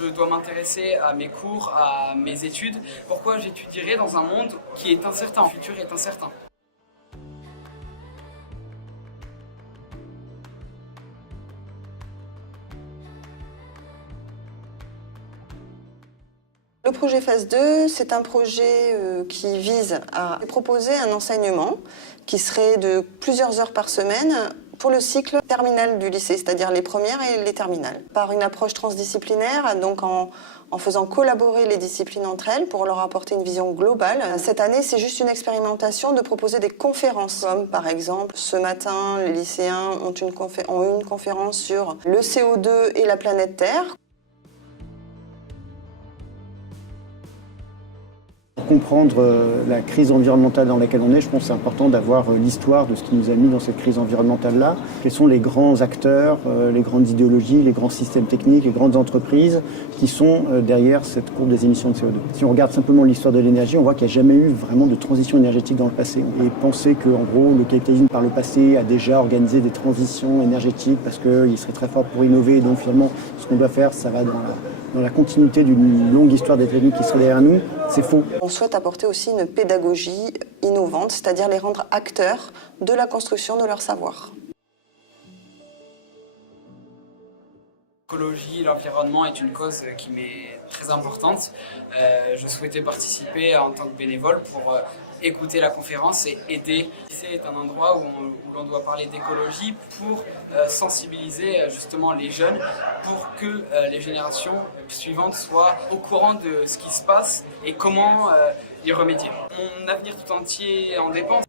Je dois m'intéresser à mes cours, à mes études. Pourquoi j'étudierai dans un monde qui est incertain, le futur est incertain. Le projet phase 2, c'est un projet qui vise à proposer un enseignement qui serait de plusieurs heures par semaine pour le cycle terminal du lycée, c'est-à-dire les premières et les terminales. Par une approche transdisciplinaire, donc en faisant collaborer les disciplines entre elles pour leur apporter une vision globale. Cette année, c'est juste une expérimentation de proposer des conférences. Comme par exemple, ce matin, les lycéens ont eu une conférence sur le CO2 et la planète Terre. Pour comprendre la crise environnementale dans laquelle on est, je pense que c'est important d'avoir l'histoire de ce qui nous a mis dans cette crise environnementale-là. Quels sont les grands acteurs, les grandes idéologies, les grands systèmes techniques, les grandes entreprises qui sont derrière cette courbe des émissions de CO2. Si on regarde simplement l'histoire de l'énergie, on voit qu'il n'y a jamais eu vraiment de transition énergétique dans le passé. Et penser qu'en gros, le capitalisme par le passé a déjà organisé des transitions énergétiques parce qu'il serait très fort pour innover, et donc finalement, ce qu'on doit faire, ça va dans la continuité d'une longue histoire des techniques qui serait derrière nous, c'est faux. On souhaite apporter aussi une pédagogie innovante, c'est-à-dire les rendre acteurs de la construction de leur savoir. L'écologie, l'environnement est une cause qui m'est très importante. Je souhaitais participer en tant que bénévole pour écouter la conférence et aider. C'est un endroit où l'on doit parler d'écologie pour sensibiliser justement les jeunes, pour que les générations suivantes soient au courant de ce qui se passe et comment y remédier. Mon avenir tout entier en dépend.